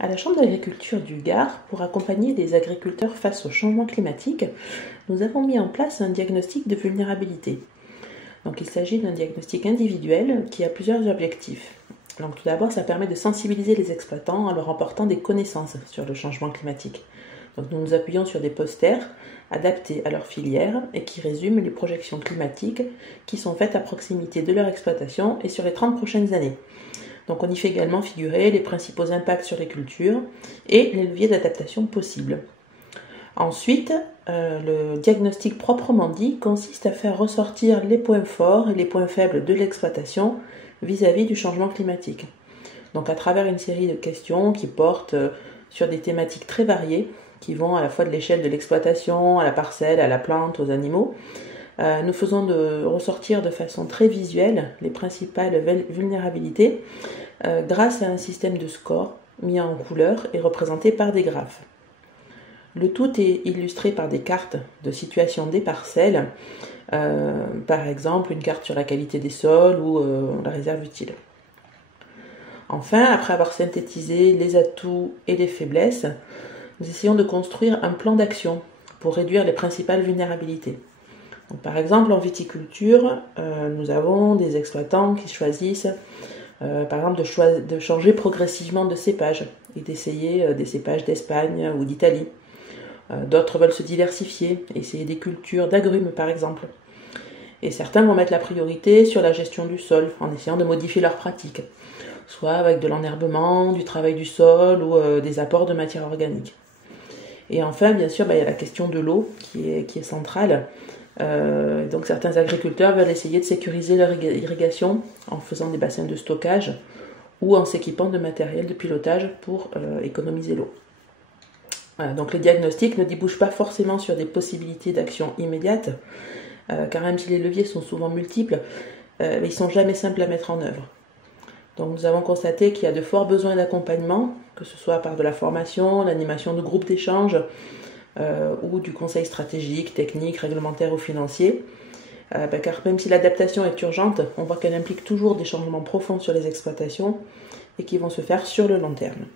À la Chambre d'agriculture du Gard, pour accompagner les agriculteurs face au changement climatique, nous avons mis en place un diagnostic de vulnérabilité. Donc, il s'agit d'un diagnostic individuel qui a plusieurs objectifs. Donc, tout d'abord, ça permet de sensibiliser les exploitants en leur apportant des connaissances sur le changement climatique. Donc, nous nous appuyons sur des posters adaptés à leur filière et qui résument les projections climatiques qui sont faites à proximité de leur exploitation et sur les 30 prochaines années. Donc on y fait également figurer les principaux impacts sur les cultures et les leviers d'adaptation possibles. Ensuite, le diagnostic proprement dit consiste à faire ressortir les points forts et les points faibles de l'exploitation vis-à-vis du changement climatique. Donc à travers une série de questions qui portent sur des thématiques très variées, qui vont à la fois de l'échelle de l'exploitation, à la parcelle, à la plante, aux animaux, nous faisons ressortir de façon très visuelle les principales vulnérabilités grâce à un système de score mis en couleur et représenté par des graphes. Le tout est illustré par des cartes de situation des parcelles, par exemple une carte sur la qualité des sols ou la réserve utile. Enfin, après avoir synthétisé les atouts et les faiblesses, nous essayons de construire un plan d'action pour réduire les principales vulnérabilités. Donc, par exemple, en viticulture, nous avons des exploitants qui choisissent, par exemple, de changer progressivement de cépage et d'essayer des cépages d'Espagne ou d'Italie. D'autres veulent se diversifier, essayer des cultures d'agrumes, par exemple. Et certains vont mettre la priorité sur la gestion du sol, en essayant de modifier leurs pratiques, soit avec de l'enherbement, du travail du sol ou des apports de matière organique. Et enfin, bien sûr, il y a la question de l'eau qui est centrale. Donc certains agriculteurs veulent essayer de sécuriser leur irrigation en faisant des bassins de stockage ou en s'équipant de matériel de pilotage pour économiser l'eau. Voilà, donc les diagnostics ne débouchent pas forcément sur des possibilités d'action immédiates, car même si les leviers sont souvent multiples, ils ne sont jamais simples à mettre en œuvre. Donc nous avons constaté qu'il y a de forts besoins d'accompagnement, que ce soit par de la formation, l'animation de groupes d'échange, ou du conseil stratégique, technique, réglementaire ou financier. Car même si l'adaptation est urgente, on voit qu'elle implique toujours des changements profonds sur les exploitations et qui vont se faire sur le long terme.